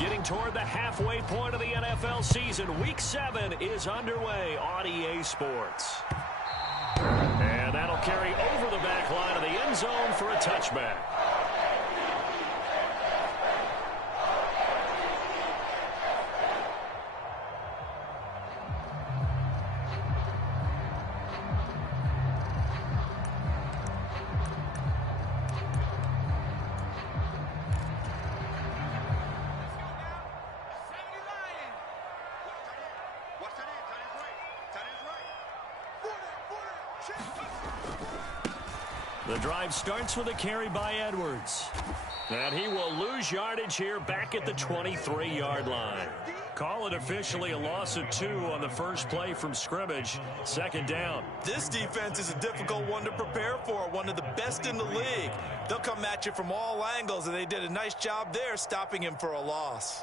Getting toward the halfway point of the NFL season. Week 7 is underway on EA Sports. And that'll carry over the back line of the end zone for a touchback. The drive starts with a carry by Edwards. And he will lose yardage here back at the 23-yard line. Call it officially a loss of 2 on the first play from scrimmage. Second down. This defense is a difficult one to prepare for, one of the best in the league. They'll come at you from all angles, and they did a nice job there stopping him for a loss.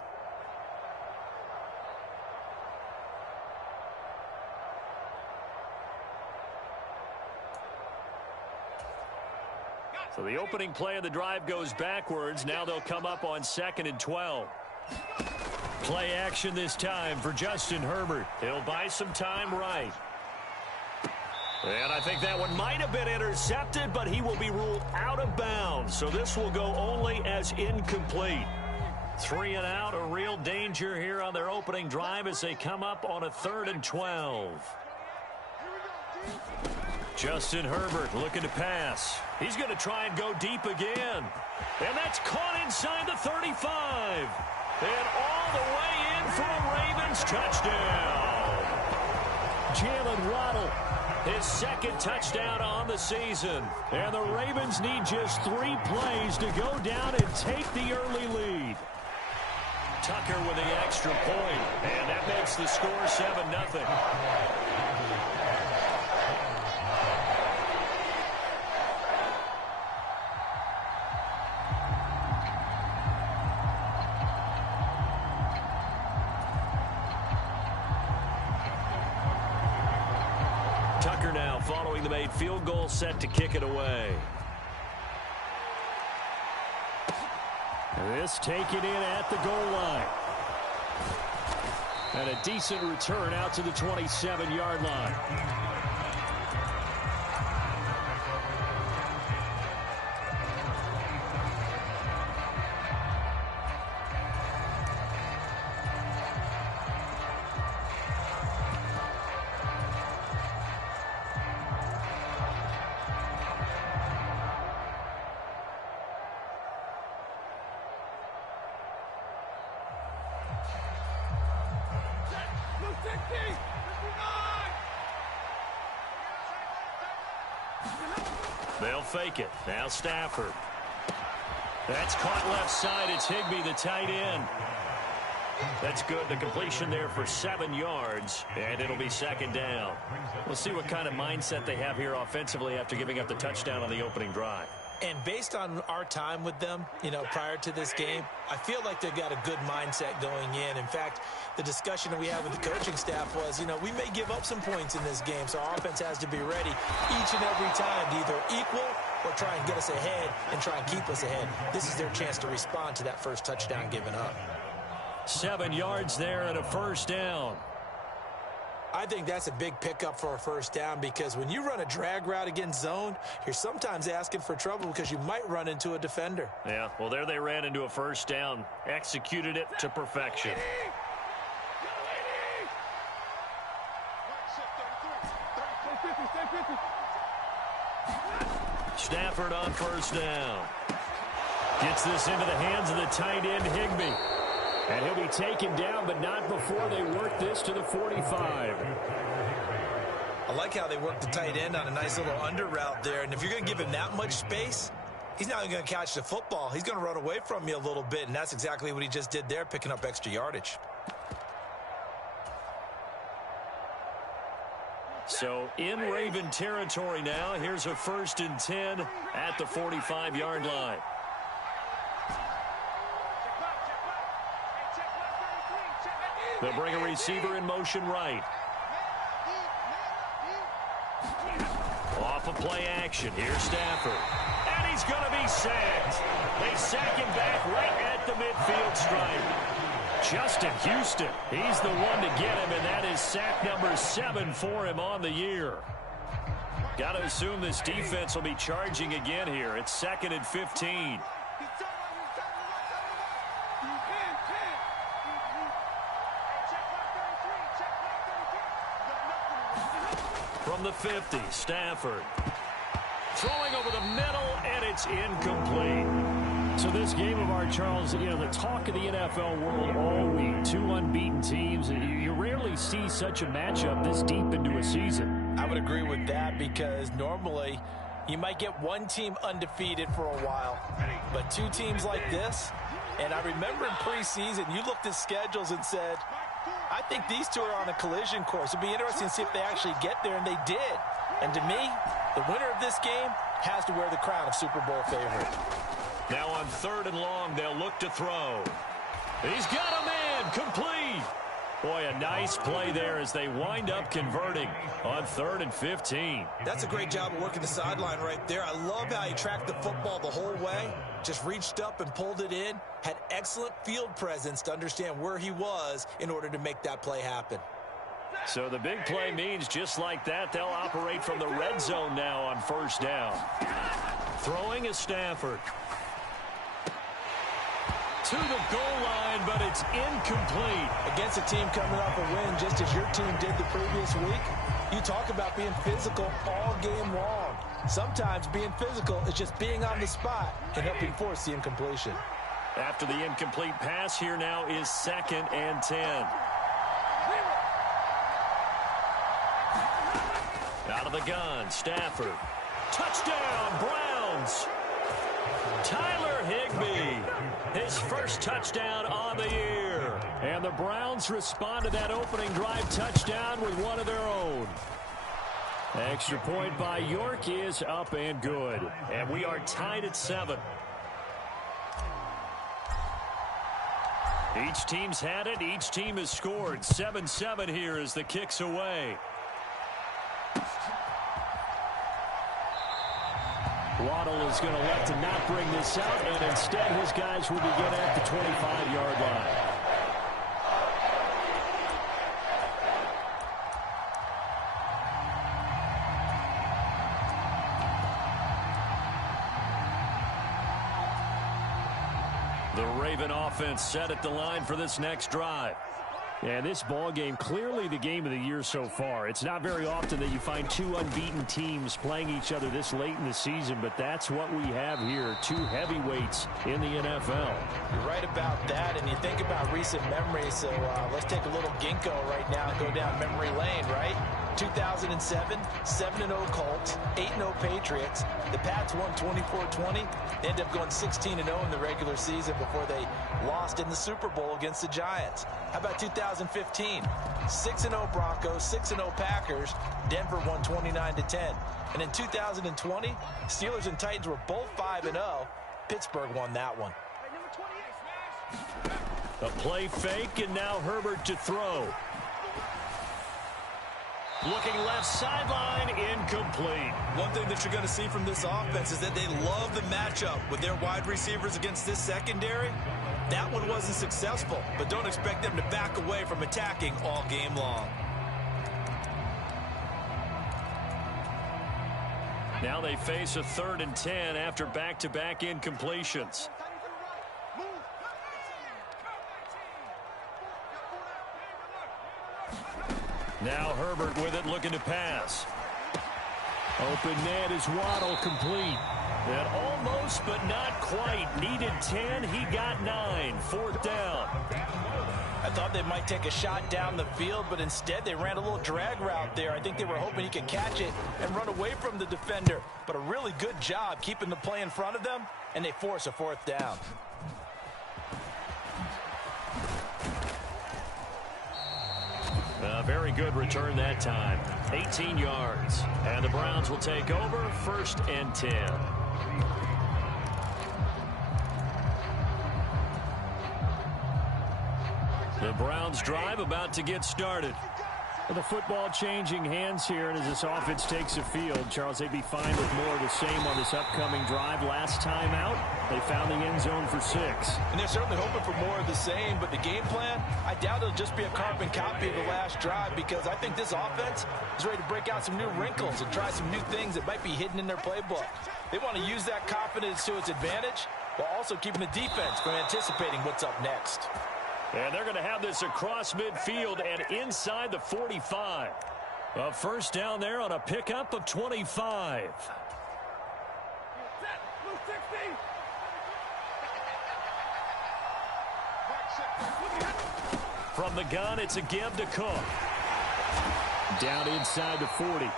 So the opening play of the drive goes backwards. Now they'll come up on 2nd and 12. Play action this time for Justin Herbert. He'll buy some time right. And I think that one might have been intercepted, but he will be ruled out of bounds. So this will go only as incomplete. 3 and out, a real danger here on their opening drive as they come up on a 3rd and 12. Justin Herbert looking to pass. He's going to try and go deep again. And that's caught inside the 35. And all the way in for a Ravens touchdown. Jalen Waddle, his 2nd touchdown on the season. And the Ravens need just 3 plays to go down and take the early lead. Tucker with the extra point. And that makes the score 7-0. Tucker now following the made field goal, set to kick it away. This taken in at the goal line. And a decent return out to the 27-yard line. They'll fake it. Now Stafford. That's caught left side. It's Higbee, the tight end. That's good. The completion there for 7 yards, and it'll be 2nd down. We'll see what kind of mindset they have here offensively after giving up the touchdown on the opening drive. And based on our time with them, prior to this game, I feel like they've got a good mindset going in. In fact, the discussion that we had with the coaching staff was, we may give up some points in this game, so our offense has to be ready each and every time to either equal or try and get us ahead and try and keep us ahead. This is their chance to respond to that first touchdown given up. 7 yards there and a first down. I think that's a big pickup for a first down because when you run a drag route against zone, you're sometimes asking for trouble because you might run into a defender. Yeah, well, there they ran into a first down, executed it to perfection. Stafford on first down. Gets this into the hands of the tight end, Higbee. And he'll be taken down, but not before they work this to the 45. I like how they work the tight end on a nice little under route there. And if you're going to give him that much space, he's not going to catch the football. He's going to run away from you a little bit, and that's exactly what he just did there, picking up extra yardage. So in Raven territory now, here's a 1st and 10 at the 45-yard line. They'll bring a receiver in motion right. Off of play action. Here's Stafford. And he's going to be sacked. They sack him back right at the midfield stripe. Justin Houston, he's the one to get him, and that is sack number 7 for him on the year. Got to assume this defense will be charging again here. It's 2nd and 15. From the 50, Stafford. Throwing over the middle, and it's incomplete. So this game of ours, Charles, you know, the talk of the NFL world all week, 2 unbeaten teams. You rarely see such a matchup this deep into a season. I would agree with that because normally you might get one team undefeated for a while, but 2 teams like this, and I remember in preseason you looked at schedules and said, I think these 2 are on a collision course. It'd be interesting to see if they actually get there, and they did. And to me, the winner of this game has to wear the crown of Super Bowl favorite. Now on 3rd and long, they'll look to throw. He's got a man, complete. Boy, a nice play there as they wind up converting on 3rd and 15. That's a great job of working the sideline right there. I love how he tracked the football the whole way. Just reached up and pulled it in. Had excellent field presence to understand where he was in order to make that play happen. So the big play means just like that, they'll operate from the red zone now on 1st down. Throwing is Stafford. To the goal line, but it's incomplete. Against a team coming off a win just as your team did the previous week, you talk about being physical all game long. Sometimes being physical is just being on the spot and helping force the incompletion. After the incomplete pass, here now is 2nd and 10. Out of the gun, Stafford. Touchdown, Browns. Tyler Higbee, his first touchdown on the year. And the Browns respond to that opening drive touchdown with one of their own. Extra point by York is up and good. And we are tied at 7. Each team's had it. Each team has scored. 7-7 here as the kick's away. Waddle is going to elect to not bring this out, and instead his guys will begin at the 25-yard line. The Raven offense set at the line for this next drive. And this ball game, clearly the game of the year so far. It's not very often that you find 2 unbeaten teams playing each other this late in the season, but that's what we have here, 2 heavyweights in the NFL. You're right about that, and you think about recent memories, so let's take a little ginkgo right now and go down memory lane, right? 2007, 7-0 Colts, 8-0 Patriots. The Pats won 24-20. They ended up going 16-0 in the regular season before they lost in the Super Bowl against the Giants. How about 2015? 6-0 Broncos, 6-0 Packers. Denver won 29-10. And in 2020, Steelers and Titans were both 5-0. Pittsburgh won that one. A play fake, and now Herbert to throw. Looking left sideline, incomplete. One thing that you're going to see from this offense is that they love the matchup with their wide receivers against this secondary. That one wasn't successful, but don't expect them to back away from attacking all game long. Now they face a 3rd and 10 after back-to-back incompletions. Now Herbert with it, looking to pass. Open net is Waddle, complete. And almost, but not quite. Needed 10, he got 9. 4th down. I thought they might take a shot down the field, but instead they ran a little drag route there. I think they were hoping he could catch it and run away from the defender. But a really good job keeping the play in front of them, and they force a 4th down. A very good return that time. 18 yards. And the Browns will take over, 1st and 10. The Browns drive about to get started. Well, the football changing hands here, and as this offense takes the field, Charles, they'd be fine with more of the same on this upcoming drive. Last time out, they found the end zone for 6. And they're certainly hoping for more of the same, but the game plan, I doubt it'll just be a carbon copy of the last drive, because I think this offense is ready to break out some new wrinkles and try some new things that might be hidden in their playbook. They want to use that confidence to its advantage while also keeping the defense from anticipating what's up next. And they're going to have this across midfield and inside the 45. A first down there on a pickup of 25. From the gun, it's a give to Cook. Down inside the 40.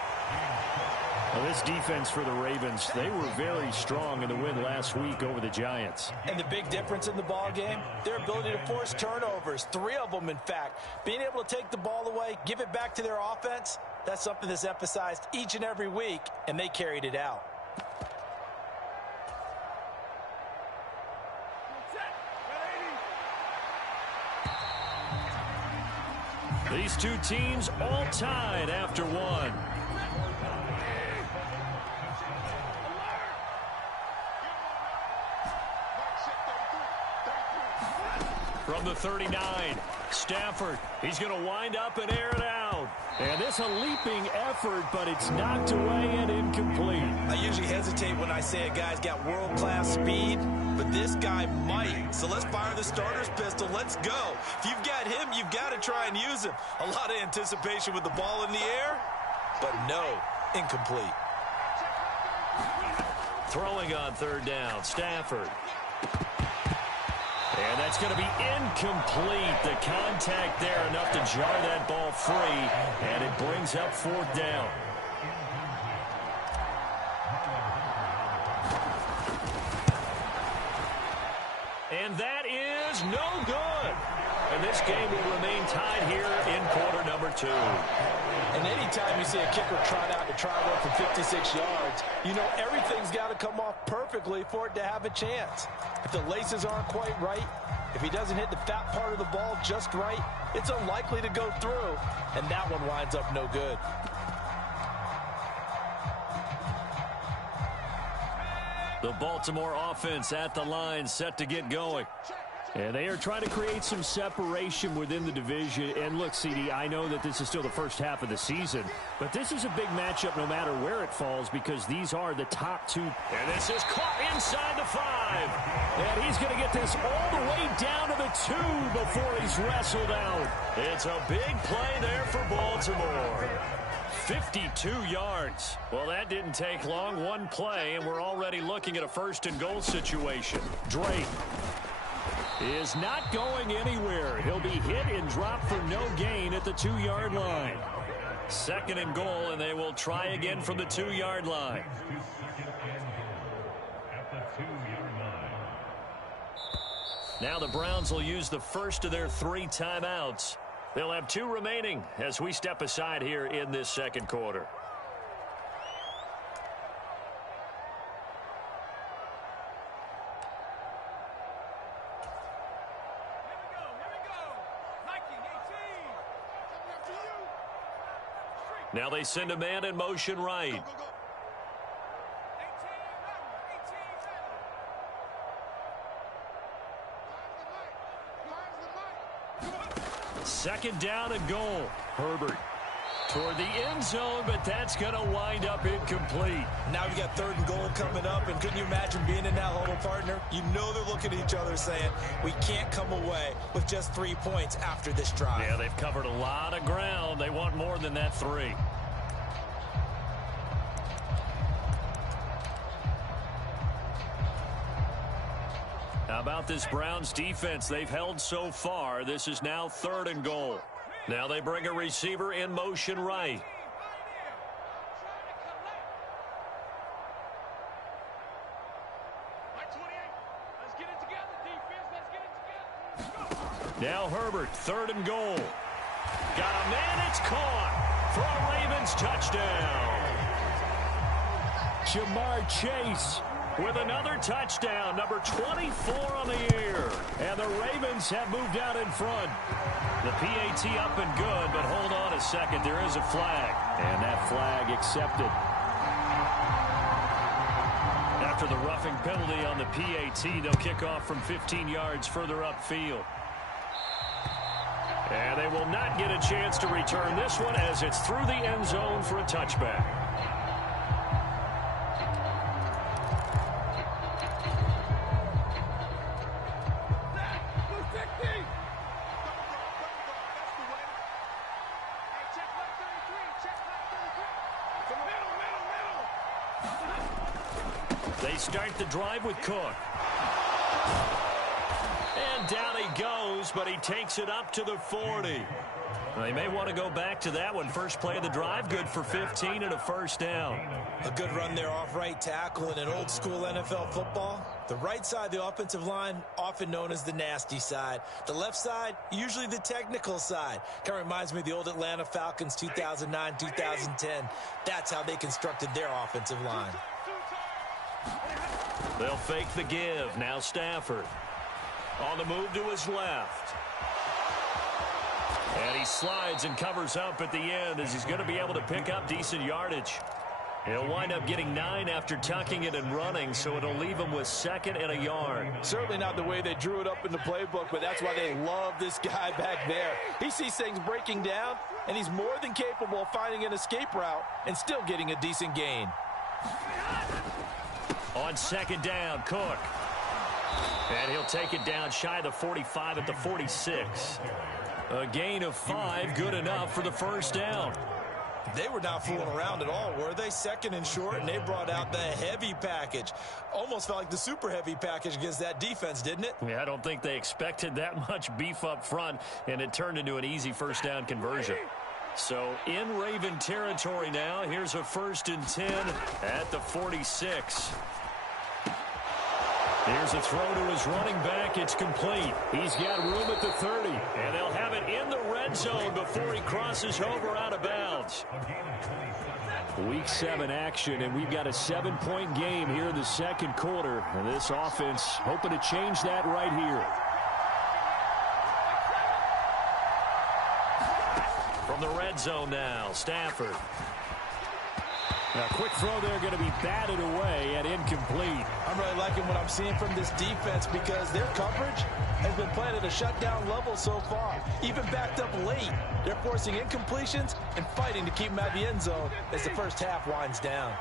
Well, this defense for the Ravens, they were very strong in the win last week over the Giants. And the big difference in the ball game, their ability to force turnovers, 3 of them, in fact. Being able to take the ball away, give it back to their offense, that's something that's emphasized each and every week, and they carried it out. These two teams all tied after one. From the 39, Stafford, he's going to wind up and air it out. And this a leaping effort, but it's knocked away and incomplete. I usually hesitate when I say a guy's got world-class speed, but this guy might. So let's fire the starter's pistol. Let's go. If you've got him, you've got to try and use him. A lot of anticipation with the ball in the air, but no, incomplete. Throwing on third down, Stafford. And that's going to be incomplete. The contact there enough to jar that ball free, and it brings up fourth down. And that is no good. And this game will remain tied here in quarter number 2. And anytime you see a kicker trot out to try one from 56 yards, you know everything's got to come off perfectly for it to have a chance. If the laces aren't quite right, if he doesn't hit the fat part of the ball just right, it's unlikely to go through, and that one winds up no good. The Baltimore offense at the line, set to get going. And they are trying to create some separation within the division. And look, CD, I know that this is still the first half of the season, but this is a big matchup no matter where it falls, because these are the top 2. And this is caught inside the 5. And he's going to get this all the way down to the 2 before he's wrestled out. It's a big play there for Baltimore. 52 yards. Well, that didn't take long. One play, and we're already looking at a first and goal situation. Drake is not going anywhere. He'll be hit and dropped for no gain at the 2-yard line. Second and goal, and they will try again from the 2-yard line. Now the Browns will use the first of their 3 timeouts. They'll have 2 remaining as we step aside here in this second quarter. Now they send a man in motion right. Second down and goal. Herbert toward the end zone, but that's going to wind up incomplete. Now we got third and goal coming up, and couldn't you imagine being in that huddle, partner? You know they're looking at each other saying, we can't come away with just 3 points after this drive. Yeah, they've covered a lot of ground. They want more than that 3. How about this Browns defense they've held so far? This is now third and goal. Now they bring a receiver in motion right. Now Herbert, third and goal. Got a man, it's caught for a Ravens touchdown. Jamar Chase with another touchdown, number 24 on the year. And the Ravens have moved out in front. The PAT up and good, but hold on a second. There is a flag, and that flag accepted. After the roughing penalty on the PAT, they'll kick off from 15 yards further upfield. And they will not get a chance to return this one as it's through the end zone for a touchback. They start the drive with Cook. And down he goes, but he takes it up to the 40. They may want to go back to that one. First play of the drive, good for 15 and a first down. A good run there off right tackle in an old school NFL football. The right side of the offensive line, often known as the nasty side. The left side, usually the technical side. Kind of reminds me of the old Atlanta Falcons 2009, 2010. That's how they constructed their offensive line. They'll fake the give. Now Stafford. On the move to his left. And he slides and covers up at the end as he's going to be able to pick up decent yardage. He'll wind up getting 9 after tucking it and running, so it'll leave him with 2nd and a yard. Certainly not the way they drew it up in the playbook, but that's why they love this guy back there. He sees things breaking down, and he's more than capable of finding an escape route and still getting a decent gain. On 2nd down, Cook. And he'll take it down shy of the 45 at the 46. A gain of 5, good enough for the first down. They were not fooling around at all, were they? 2nd and short, and they brought out the heavy package. Almost felt like the super heavy package against that defense, didn't it? Yeah, I don't think they expected that much beef up front, and it turned into an easy first down conversion. So in Raven territory now, here's a 1st and 10 at the 46. Here's a throw to his running back. It's complete. He's got room at the 30. And they'll have it in the red zone before he crosses over out of bounds. Week 7 action, and we've got a 7-point game here in the second quarter. And this offense hoping to change that right here. From the red zone now, Stafford. A quick throw there going to be batted away and incomplete. I'm really liking what I'm seeing from this defense because their coverage has been playing at a shutdown level so far. Even backed up late, they're forcing incompletions and fighting to keep them out of the end zone as the first half winds down.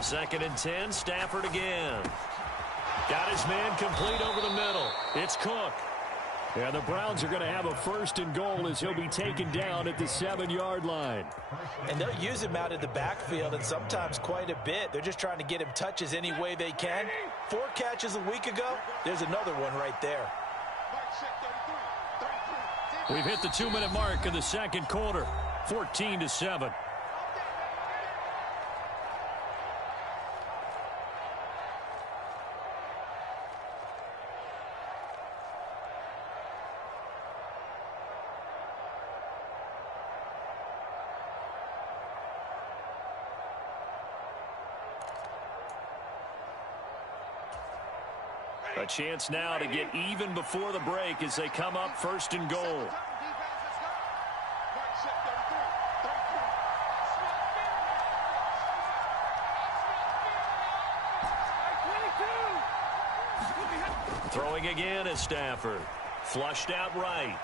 Second and 10, Stafford again. Got his man complete over the middle. It's Cook. And the Browns are going to have a 1st and goal as he'll be taken down at the 7-yard line. And they'll use him out of the backfield and sometimes quite a bit. They're just trying to get him touches any way they can. 4 catches a week ago. There's another one right there. We've hit the 2-minute mark of the second quarter. 14-7. A chance now to get even before the break as they come up 1st and goal. Throwing again is Stafford. Flushed out right.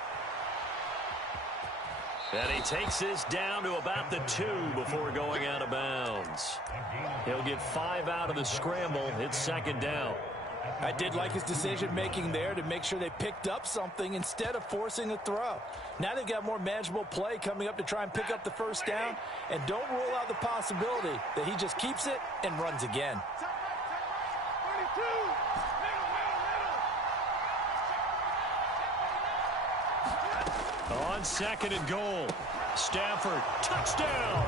And he takes this down to about the 2 before going out of bounds. He'll get 5 out of the scramble. It's 2nd down. I did like his decision-making there to make sure they picked up something instead of forcing a throw. Now they've got more manageable play coming up to try and pick up the first down, and don't rule out the possibility that he just keeps it and runs again. On 2nd and goal, Stafford, touchdown!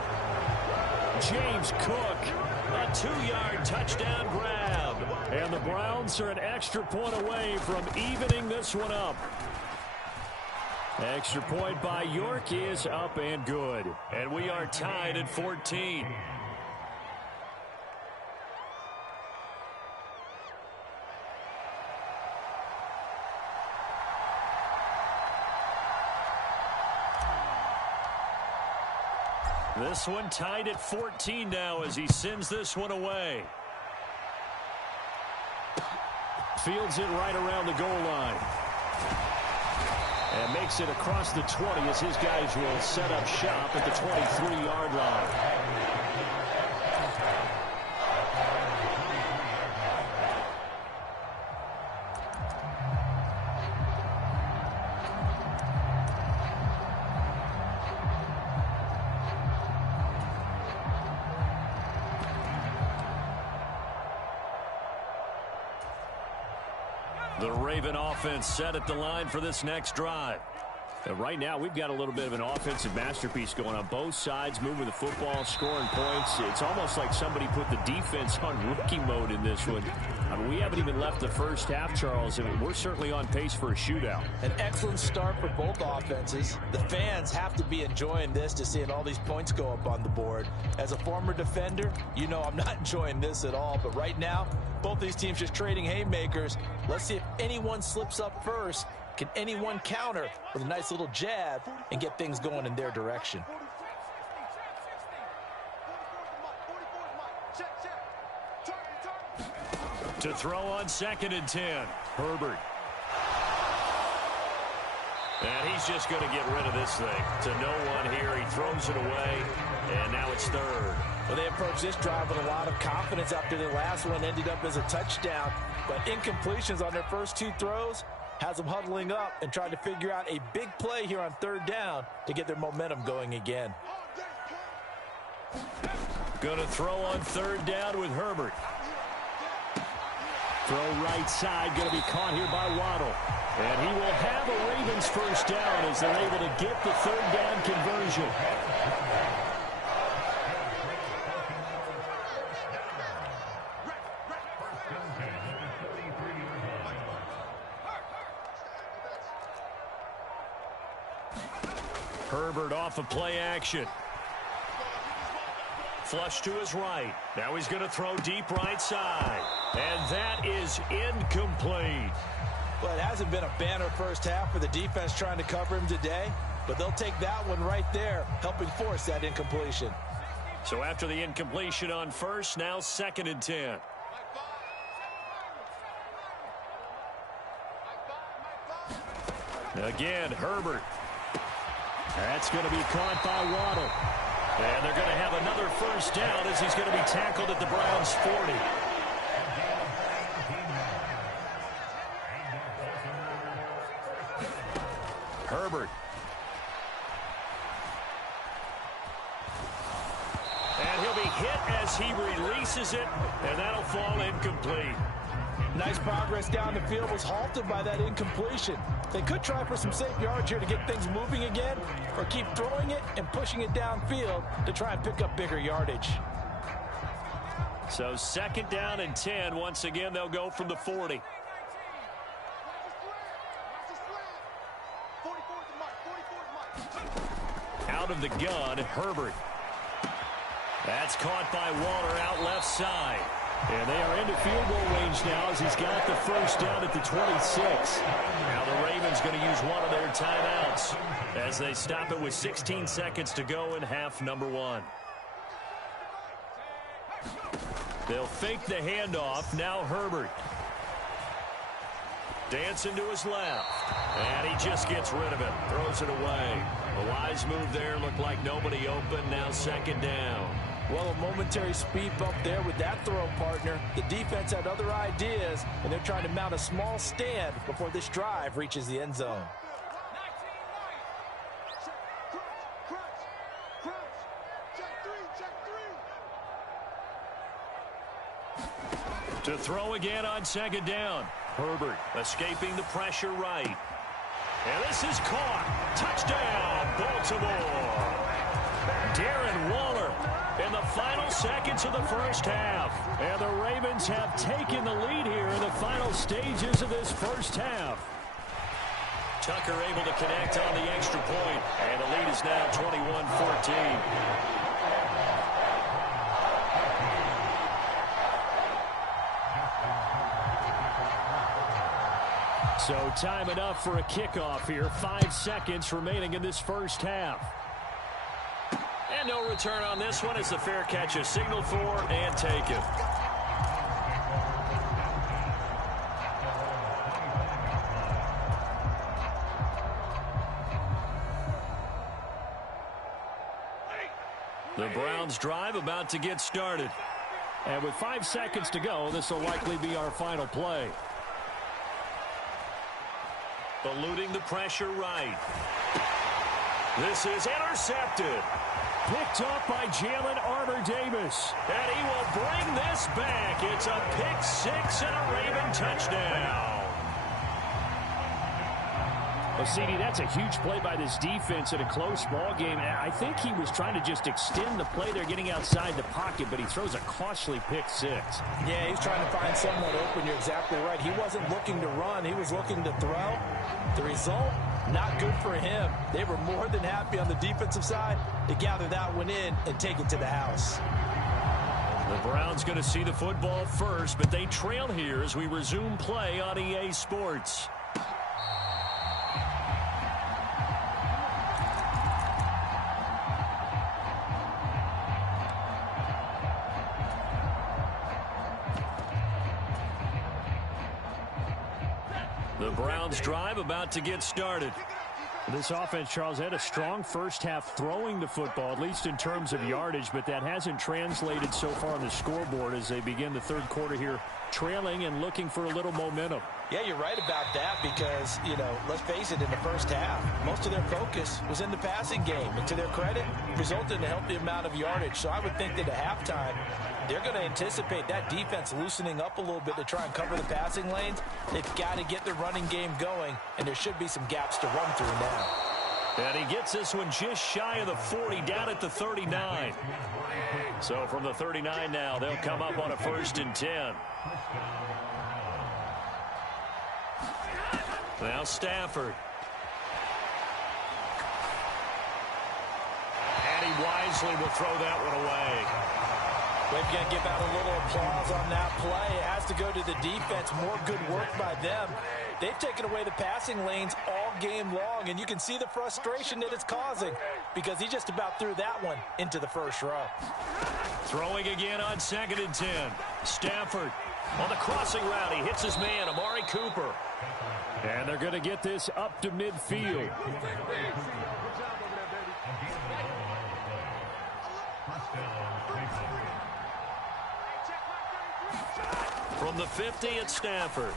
James Cook, a 2-yard touchdown grab. And the Browns are an extra point away from evening this one up. Extra point by York is up and good. And we are tied at 14. This one tied at 14 now as he sends this one away. Fields it right around the goal line. And makes it across the 20 as his guys will set up shop at the 23-yard line. The Raven offense set at the line for this next drive. And right now, we've got a little bit of an offensive masterpiece going on both sides, moving the football, scoring points. It's almost like somebody put the defense on rookie mode in this one. I mean, we haven't even left the first half, Charles, and we're certainly on pace for a shootout. An excellent start for both offenses. The fans have to be enjoying this to seeing all these points go up on the board. As a former defender, you know I'm not enjoying this at all. But right now, both these teams just trading haymakers. Let's see if anyone slips up first. Can anyone counter with a nice little jab and get things going in their direction? To throw on 2nd and 10, Herbert. And he's just going to get rid of this thing. To no one here. He throws it away, and now it's 3rd. Well, they approached this drive with a lot of confidence after the last one ended up as a touchdown. But incompletions on their first 2 throws has them huddling up and trying to figure out a big play here on 3rd down to get their momentum going again. Going to throw on 3rd down with Herbert. Throw right side, going to be caught here by Waddle. And he will have a Ravens first down as they're able to get the 3rd down conversion. Herbert off of play action. Flush to his right. Now he's going to throw deep right side. And that is incomplete. Well, it hasn't been a banner first half for the defense trying to cover him today. But they'll take that one right there, helping force that incompletion. So after the incompletion on 1st, now 2nd and 10. Again, Herbert. That's going to be caught by Waddle. And they're going to have another first down as he's going to be tackled at the Browns' 40. Herbert. And he'll be hit as he releases it, and that'll fall incomplete. Nice progress down the field was halted by that incompletion. They could try for some safe yards here to get things moving again, or keep throwing it and pushing it downfield to try and pick up bigger yardage. So 2nd down and 10. Once again, they'll go from the 40. Out of the gun, Herbert. That's caught by Waller out left side. And they are into field goal range now as he's got the first down at the 26. Now the Ravens going to use one of their timeouts as they stop it with 16 seconds to go in half number 1. They'll fake the handoff. Now Herbert. Dancing to his left. And he just gets rid of it. Throws it away. A wise move there. Looked like nobody open. Now 2nd down. Well, a momentary speed bump there with that throw, partner. The defense had other ideas, and they're trying to mount a small stand before this drive reaches the end zone. To throw again on 2nd down. Herbert escaping the pressure right. And this is caught. Touchdown, Baltimore. Darren Waller in the final seconds of the first half. And the Ravens have taken the lead here in the final stages of this first half. Tucker able to connect on the extra point, and the lead is now 21-14. So time enough for a kickoff here. 5 seconds remaining in this first half. And no return on this one as the fair catch is signaled for and taken. The Browns drive about to get started. And with 5 seconds to go, this will likely be our final play. Eluding the pressure right. This is intercepted. Picked off by Jalen Armour-Davis. And he will bring this back. It's a pick six and a Raven touchdown. Well, CD, that's a huge play by this defense in a close ball game. I think he was trying to just extend the play there, getting outside the pocket, but he throws a costly pick six. Yeah, he's trying to find someone open. You're exactly right. He wasn't looking to run. He was looking to throw. The result, not good for him. They were more than happy on the defensive side to gather that one in and take it to the house. The Browns going to see the football first, but they trail here as we resume play on EA Sports. The Browns drive about to get started. This offense, Charles, had a strong first half throwing the football, at least in terms of yardage, but that hasn't translated so far on the scoreboard as they begin the third quarter here, trailing and looking for a little momentum. Yeah, you're right about that because, let's face it, in the first half, most of their focus was in the passing game. And to their credit, resulted in a healthy amount of yardage. So I would think that at halftime, they're going to anticipate that defense loosening up a little bit to try and cover the passing lanes. They've got to get the running game going, and there should be some gaps to run through now. And he gets this one just shy of the 40, down at the 39. So from the 39 now, they'll come up on a 1st and 10. Now Stafford. And he wisely will throw that one away. We're going to give out a little applause on that play. It has to go to the defense. More good work by them. They've taken away the passing lanes all game long, and you can see the frustration that it's causing because he just about threw that one into the first row. Throwing again on 2nd and 10. Stafford on the crossing route. He hits his man, Amari Cooper. And they're going to get this up to midfield. From the 50 at Stafford.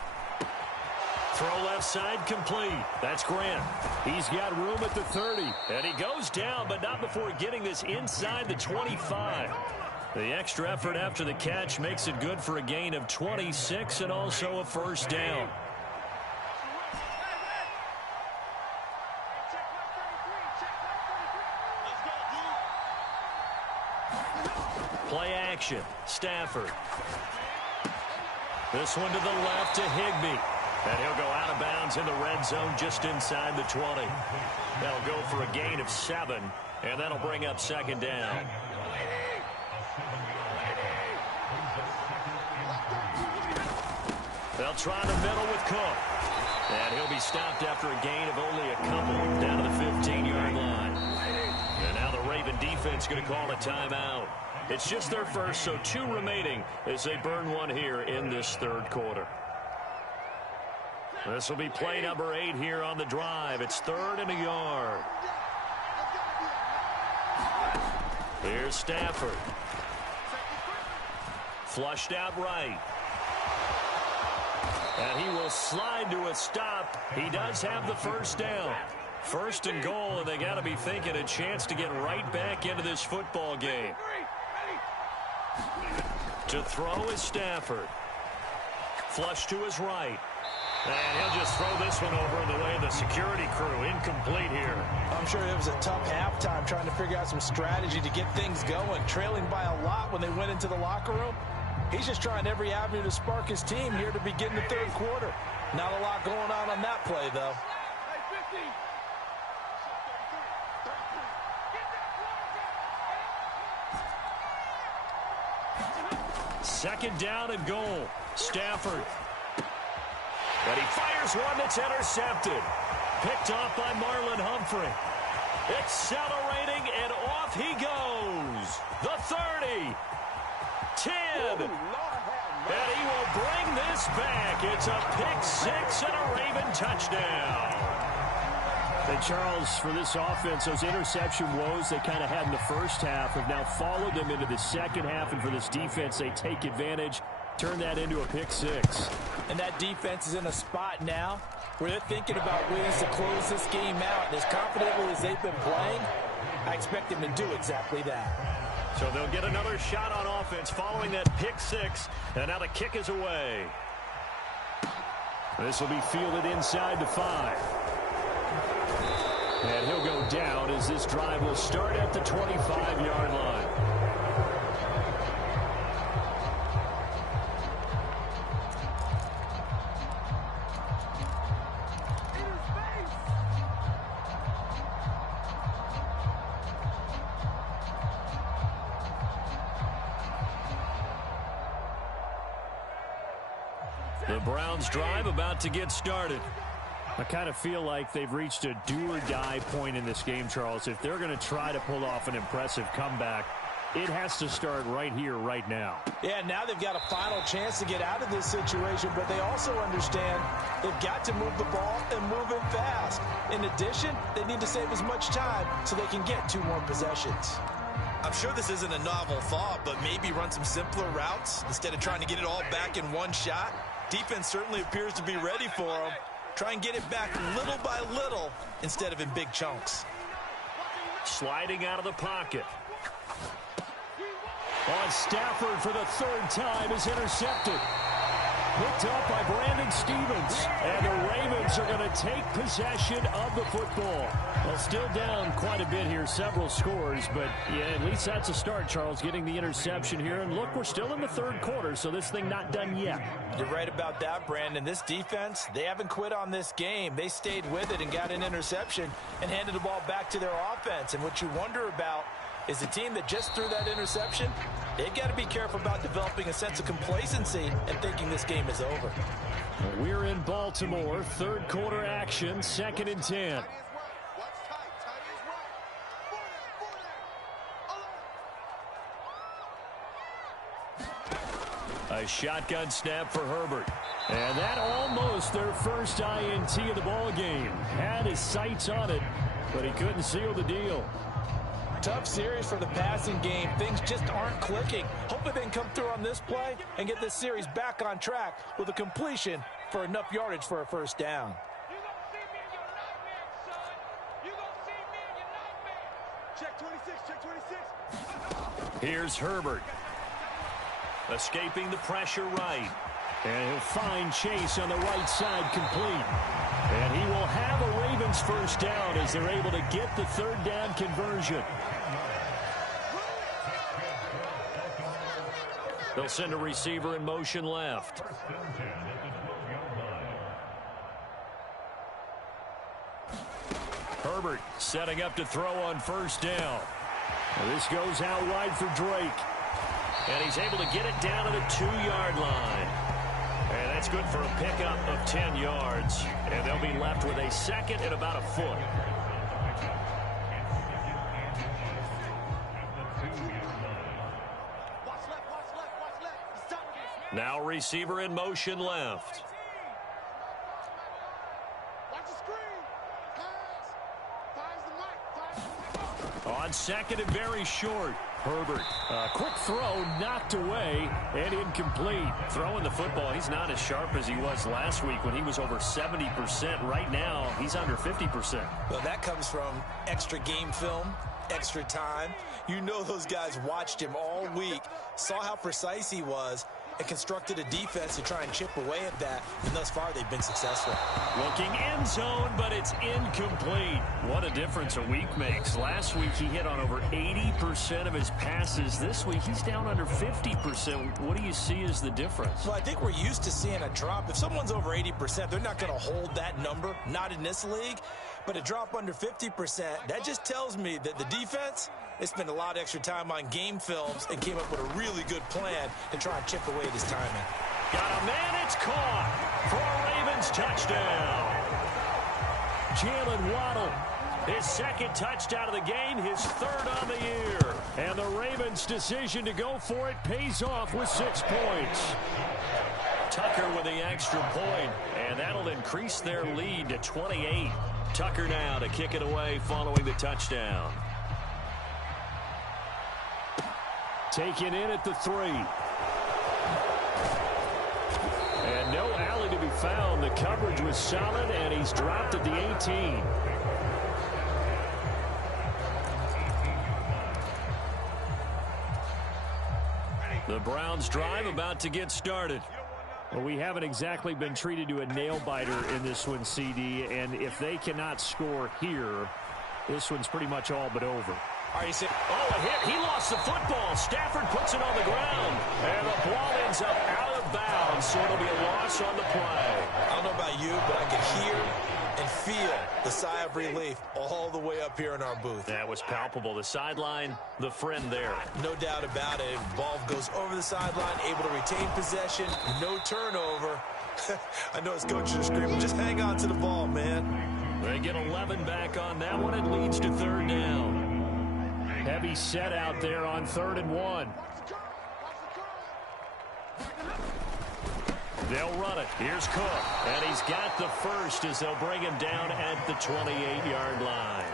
Throw left side complete. That's Grant. He's got room at the 30. And he goes down, but not before getting this inside the 25. The extra effort after the catch makes it good for a gain of 26 and also a 1st down. Play action. Stafford. This one to the left to Higbee. And he'll go out of bounds in the red zone just inside the 20. That'll go for a gain of 7, and that'll bring up 2nd down. They'll try the middle with Cook. And he'll be stopped after a gain of only a couple down to the 15-yard line. And now the Raven defense going to call a timeout. It's just their first, so 2 remaining as they burn one here in this third quarter. This will be play number 8 here on the drive. It's 3rd and a yard. Here's Stafford. Flushed out right. And he will slide to a stop. He does have the 1st down. 1st and goal, and they got to be thinking a chance to get right back into this football game. To throw is Stafford. Flush to his right. And he'll just throw this one over in the way of the security crew. Incomplete here. I'm sure it was a tough halftime trying to figure out some strategy to get things going. Trailing by a lot when they went into the locker room. He's just trying every avenue to spark his team here to begin the third quarter. Not a lot going on that play, though. Second down and goal. Stafford. And he fires one that's intercepted. Picked off by Marlon Humphrey. Accelerating, and off he goes. The 30. 10. And he will bring this back. It's a pick six and a Raven touchdown. And Charles, for this offense, those interception woes they kind of had in the first half have now followed them into the second half. And for this defense, they take advantage, turn that into a pick six. And that defense is in a spot now where they're thinking about ways to close this game out. And as confidently as they've been playing, I expect them to do exactly that. So they'll get another shot on offense following that pick six. And now the kick is away. This will be fielded inside the 5. And he'll go down as this drive will start at the 25-yard line. The Browns drive about to get started. I kind of feel like they've reached a do-or-die point in this game, Charles. If they're going to try to pull off an impressive comeback, it has to start right here, right now. Yeah, now they've got a final chance to get out of this situation, but they also understand they've got to move the ball and move it fast. In addition, they need to save as much time so they can get 2 more possessions. I'm sure this isn't a novel thought, but maybe run some simpler routes instead of trying to get it all back in one shot. Defense certainly appears to be ready for them. Try and get it back little by little instead of in big chunks. Sliding out of the pocket. On Stafford for the 3rd time is intercepted. Picked up by Brandon Stevens. And the Ravens are going to take possession of the football. Well, still down quite a bit here, several scores. But, yeah, at least that's a start, Charles, getting the interception here. And, look, we're still in the 3rd quarter, so this thing not done yet. You're right about that, Brandon. This defense, they haven't quit on this game. They stayed with it and got an interception and handed the ball back to their offense. And what you wonder about is the team that just threw that interception, they've got to be careful about developing a sense of complacency and thinking this game is over. We're in Baltimore, 3rd quarter action, 2nd and 10. A shotgun snap for Herbert. And that almost their first INT of the ball game. Had his sights on it, but he couldn't seal the deal. Tough series for the passing game. Things just aren't clicking. Hopefully they can come through on this play and get this series back on track with a completion for enough yardage for a first down. You're going to see me in your nightmares, son. You're going to see me in your nightmares. Check 26, check 26. Here's Herbert. Escaping the pressure right. And he'll find Chase on the right side complete. And he will have a Ravens first down as they're able to get the 3rd down conversion. They'll send a receiver in motion left. Herbert setting up to throw on first down. Well, this goes out wide for Drake. And he's able to get it down to the 2-yard line. And that's good for a pickup of 10 yards. And they'll be left with a 2nd and about a foot. Now receiver in motion left. On 2nd and very short. Herbert, quick throw, knocked away, and incomplete. Throwing the football, he's not as sharp as he was last week when he was over 70%. Right now, he's under 50%. Well, that comes from extra game film, extra time. You know those guys watched him all week, saw how precise he was, and constructed a defense to try and chip away at that, and thus far they've been successful. Looking end zone, but it's incomplete. What a difference a week makes. Last week he hit on over 80% of his passes. This week he's down under 50%. What do you see as the difference? Well, I think we're used to seeing a drop. If someone's over 80%, they're not going to hold that number, not in this league. But a drop under 50%, that just tells me that the defense, they spent a lot of extra time on game films and came up with a really good plan to try and chip away at his timing. Got a man, it's caught for a Ravens touchdown. Jalen Waddle, His second touchdown of the game, his third on the year. and the Ravens' decision to go for it pays off with 6 points. Tucker with the extra point, and that'll increase their lead to 28. Tucker now to kick it away following the touchdown. Taken in at the 3. And no alley to be found. The coverage was solid, and he's dropped at the 18. The Browns drive about to get started. Well, we haven't exactly been treated to a nail-biter in this one, CD, and if they cannot score here, this one's pretty much all but over. Oh, a hit. He lost the football. Stafford puts it on the ground, and the ball ends up out of bounds, so it'll be a loss on the play. I don't know about you, but I can hear and feel the sigh of relief all the way up here in our booth. That was palpable. The sideline, the friend there. No doubt about it. Ball goes over the sideline, able to retain possession, no turnover. I know his coaches are screaming, just hang on to the ball, man. They get 11 back on that one. It leads to third down. Heavy set out there on 3rd and 1. They'll run it. Here's Cook. And he's got the first as they'll bring him down at the 28-yard line.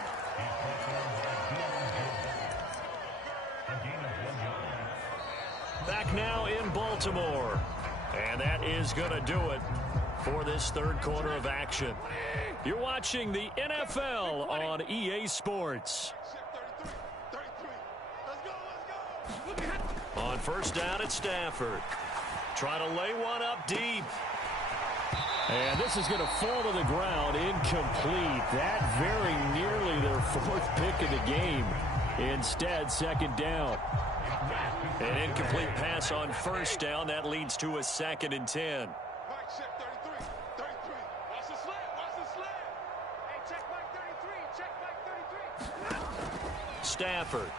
Back now in Baltimore. And that is going to do it for this third quarter of action. You're watching the NFL on EA Sports. On first down at Stafford. Trying to lay one up deep. And this is going to fall to the ground incomplete. That very nearly their 4th pick of the game. Instead, second down. An incomplete pass on first down. That leads to a 2nd and 10. Stafford.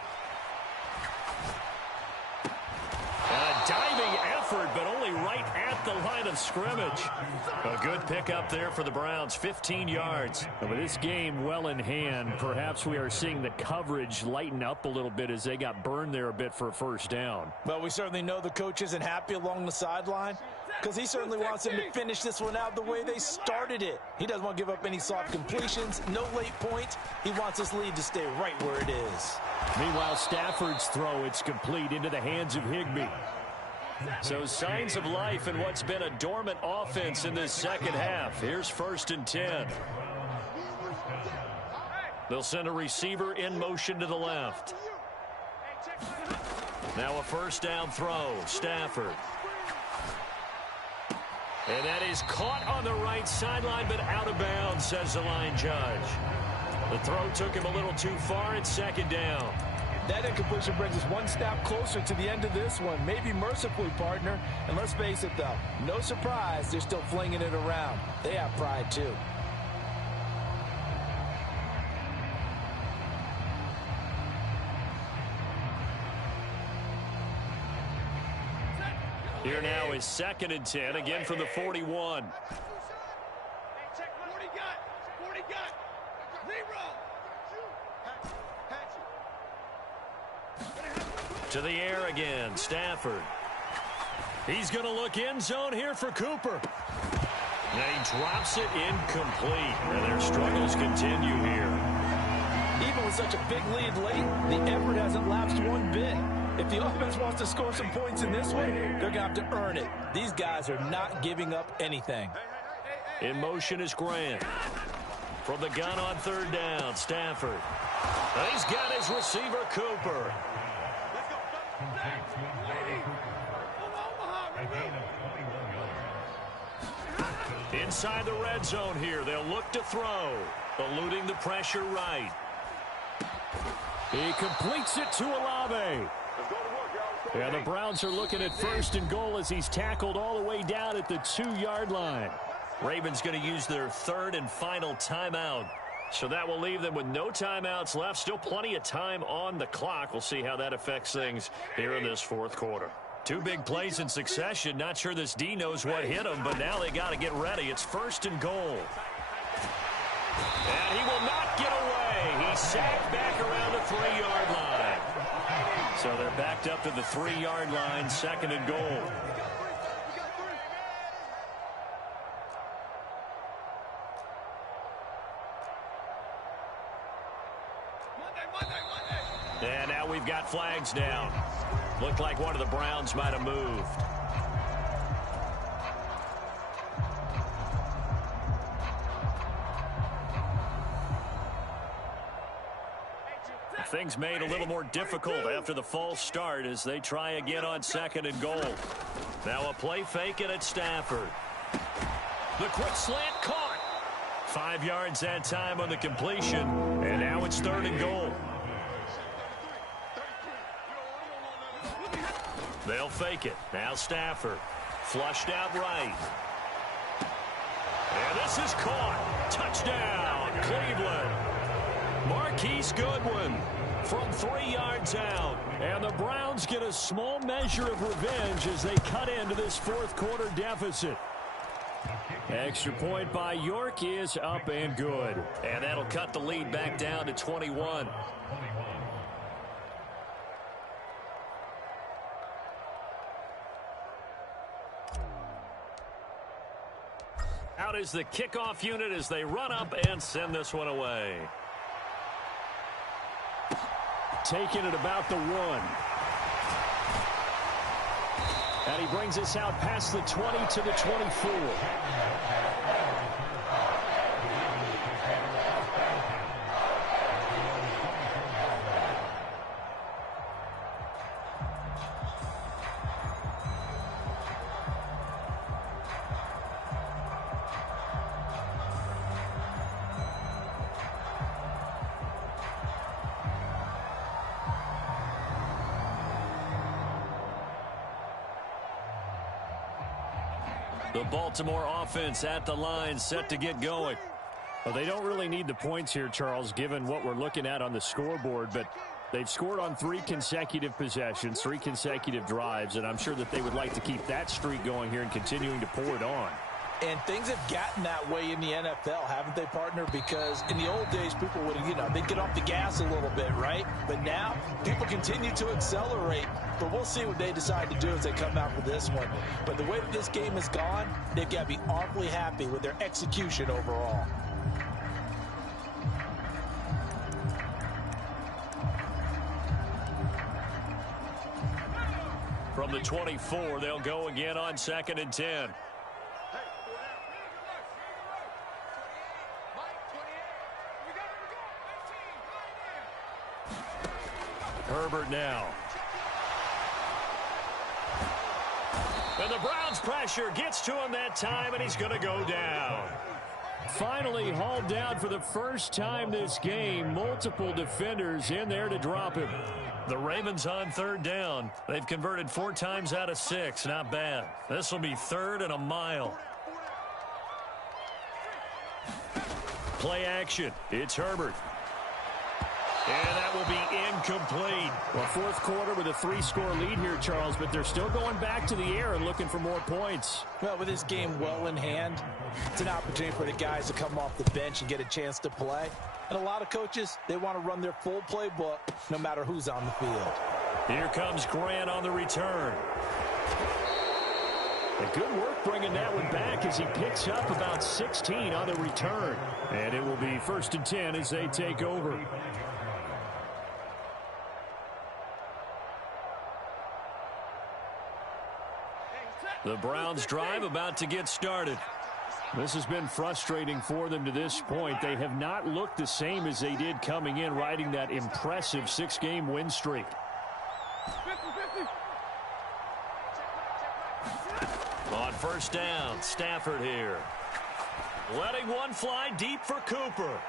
A diving effort, but only right at the line of scrimmage. A good pickup there for the Browns, 15 yards. With this game well in hand, perhaps we are seeing the coverage lighten up a little bit as they got burned there a bit for a first down. Well, we certainly know the coach isn't happy along the sideline because he certainly wants them to finish this one out the way they started it. He doesn't want to give up any soft completions, no late points. He wants his lead to stay right where it is. Meanwhile, Stafford's throw, it's complete into the hands of Higbee. So signs of life in what's been a dormant offense in this second half. Here's 1st and 10. They'll send a receiver in motion to the left. Now a first down throw. Stafford. And that is caught on the right sideline, but out of bounds, says the line judge. The throw took him a little too far. It's second down. That incompletion brings us one step closer to the end of this one. Maybe mercifully, partner. And let's face it, though, no surprise, they're still flinging it around. They have pride, too. Here now is 2nd and 10, again from the 41. To the air again, Stafford. He's going to look end zone here for Cooper. And he drops it incomplete. And their struggles continue here. Even with such a big lead late, the effort hasn't lapsed one bit. If the offense wants to score some points in this one, they're going to have to earn it. These guys are not giving up anything. In motion is Grant. From the gun on 3rd down, Stafford. And he's got his receiver, Cooper. Inside the red zone here, they'll look to throw. Eluding the pressure right. He completes it to Olave. Yeah, the Browns are looking at 1st and goal as he's tackled all the way down at the 2-yard line. Ravens going to use their 3rd and final timeout. So that will leave them with no timeouts left. Still plenty of time on the clock. We'll see how that affects things here in this 4th quarter. 2 big plays in succession. Not sure this D knows what hit him, but now they got to get ready. It's 1st and goal. And he will not get away. He's sacked back around the 3-yard line. So they're backed up to the 3-yard line, 2nd and goal. And now we've got flags down. Looked like one of the Browns might have moved. Things made a little more difficult after the false start as they try again on 2nd and goal. Now a play fake it at Stafford. The quick slant caught. 5 yards that time on the completion. And now it's 3rd and goal. They'll fake it. Now Stafford. Flushed out right. And this is caught. Touchdown, Cleveland. Marquise Goodwin from 3 yards out. And the Browns get a small measure of revenge as they cut into this 4th quarter deficit. Extra point by York is up and good. And that'll cut the lead back down to 21. Out is the kickoff unit as they run up and send this one away. Taking it about the 1. And he brings us out past the 20 to the 24. The Baltimore offense at the line, set to get going. Well, they don't really need the points here, Charles, given what we're looking at on the scoreboard, but they've scored on 3 consecutive possessions, 3 consecutive drives, and I'm sure that they would like to keep that streak going here and continuing to pour it on. And things have gotten that way in the NFL, haven't they, partner? Because in the old days, people would, they'd get off the gas a little bit, right? But now, people continue to accelerate. But we'll see what they decide to do as they come out for this one. But the way that this game has gone, they've got to be awfully happy with their execution overall. From the 24, they'll go again on 2nd and 10. Herbert now. And the Browns pressure gets to him that time, and he's going to go down. Finally hauled down for the first time this game. Multiple defenders in there to drop him. The Ravens on 3rd down. They've converted 4 times out of 6. Not bad. This will be 3rd and a mile. Play action. It's Herbert. And that will be incomplete. Well, 4th quarter with a 3-score lead here, Charles, but they're still going back to the air and looking for more points. Well, with this game well in hand, it's an opportunity for the guys to come off the bench and get a chance to play. And a lot of coaches, they want to run their full playbook no matter who's on the field. Here comes Grant on the return. And good work bringing that one back as he picks up about 16 on the return. And it will be 1st and 10 as they take over. The Browns drive about to get started. This has been frustrating for them to this point. They have not looked the same as they did coming in, riding that impressive 6-game win streak. On first down, Stafford here. Letting one fly deep for Cooper.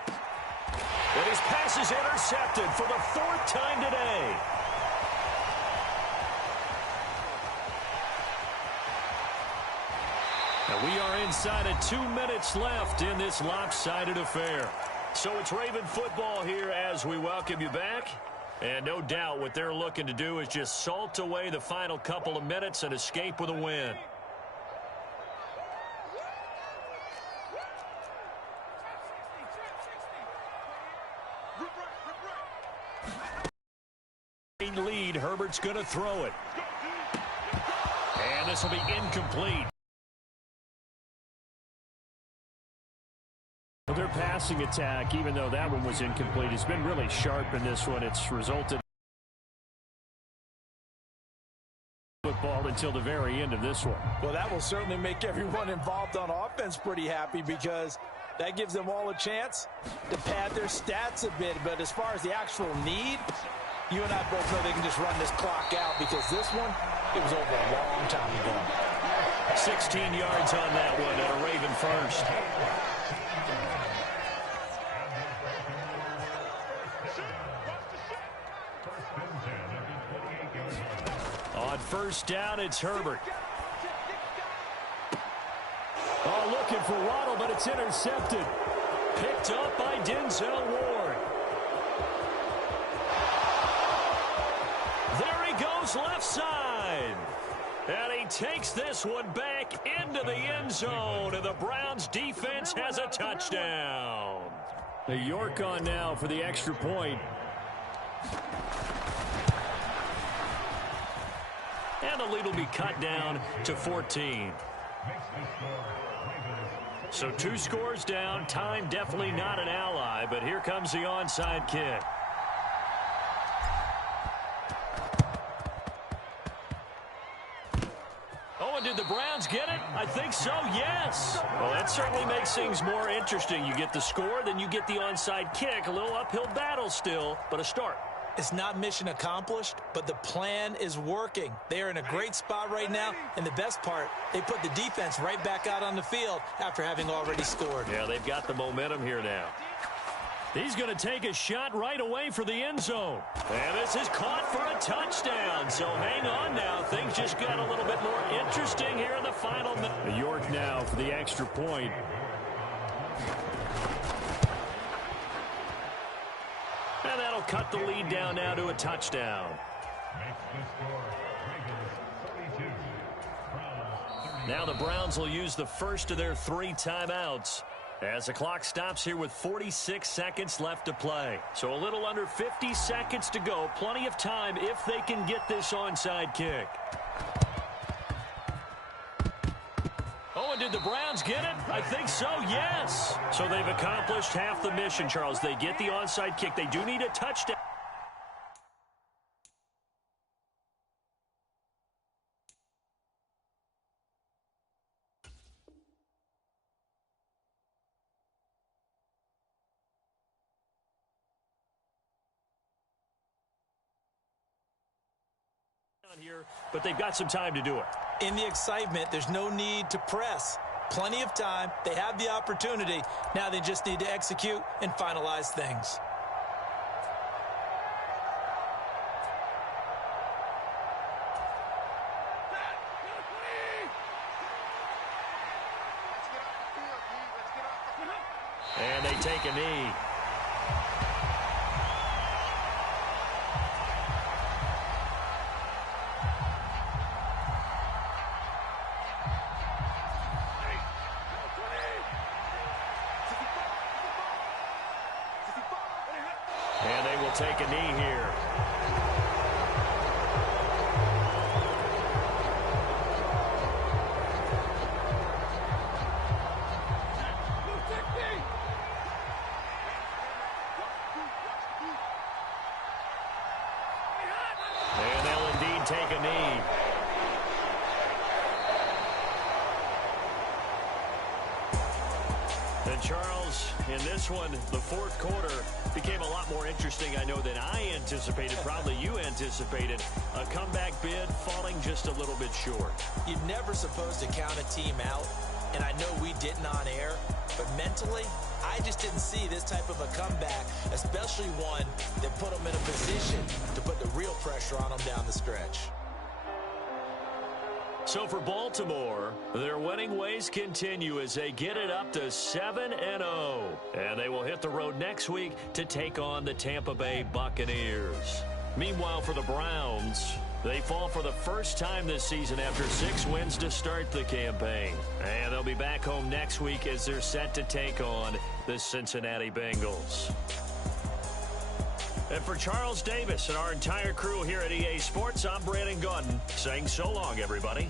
And his pass is intercepted for the 4th time today. And we are inside of 2 minutes left in this lopsided affair. So it's Raven football here as we welcome you back. And no doubt what they're looking to do is just salt away the final couple of minutes and escape with a win. Lead, Herbert's going to throw it. And this will be incomplete. Their passing attack, even though that one was incomplete, has been really sharp in this one. It's resulted in football until the very end of this one. Well, that will certainly make everyone involved on offense pretty happy because that gives them all a chance to pad their stats a bit. But as far as the actual need, you and I both know they can just run this clock out because this one, it was over a long time ago. 16 yards on that one and a Raven first. On first down, it's Herbert. Oh, looking for Waddle, but it's intercepted. Picked up by Denzel Ward. There he goes left side. And he takes this one back into the end zone. And the Browns defense has a touchdown. The York on now for the extra point. And the lead will be cut down to 14. So 2 scores down. Time definitely not an ally, but here comes the onside kick. Oh, and did the Browns get it? I think so, yes. Well, that certainly makes things more interesting. You get the score, then you get the onside kick. A little uphill battle still, but a start. It's not mission accomplished, but the plan is working. They are in a great spot right now, and the best part, they put the defense right back out on the field after having already scored. Yeah, they've got the momentum here now. He's going to take a shot right away for the end zone. And this is caught for a touchdown. So hang on now. Things just got a little bit more interesting here in the final minute. The York now for the extra point. And that'll cut the lead down now to a touchdown. Now the Browns will use the first of their 3 timeouts as the clock stops here with 46 seconds left to play. So a little under 50 seconds to go. Plenty of time if they can get this onside kick. Oh, and did the Browns get it? I think so, yes. So they've accomplished half the mission, Charles. They get the onside kick. They do need a touchdown. Here, but they've got some time to do it. In the excitement, there's no need to press. Plenty of time. They have the opportunity. Now they just need to execute and finalize things. And they take a knee. And they will take a knee here. And they'll indeed take a knee. And Charles, in this one, the fourth quarter became a lot more interesting, I know, than I anticipated. Probably you anticipated. A comeback bid falling just a little bit short. You're never supposed to count a team out, and I know we didn't on air, but mentally, I just didn't see this type of a comeback, especially one that put them in a position to put the real pressure on them down the stretch. So for Baltimore, their winning ways continue as they get it up to 7-0. And they will hit the road next week to take on the Tampa Bay Buccaneers. Meanwhile, for the Browns, they fall for the first time this season after 6 wins to start the campaign. And they'll be back home next week as they're set to take on the Cincinnati Bengals. And for Charles Davis and our entire crew here at EA Sports, I'm Brandon Gaudin saying so long, everybody.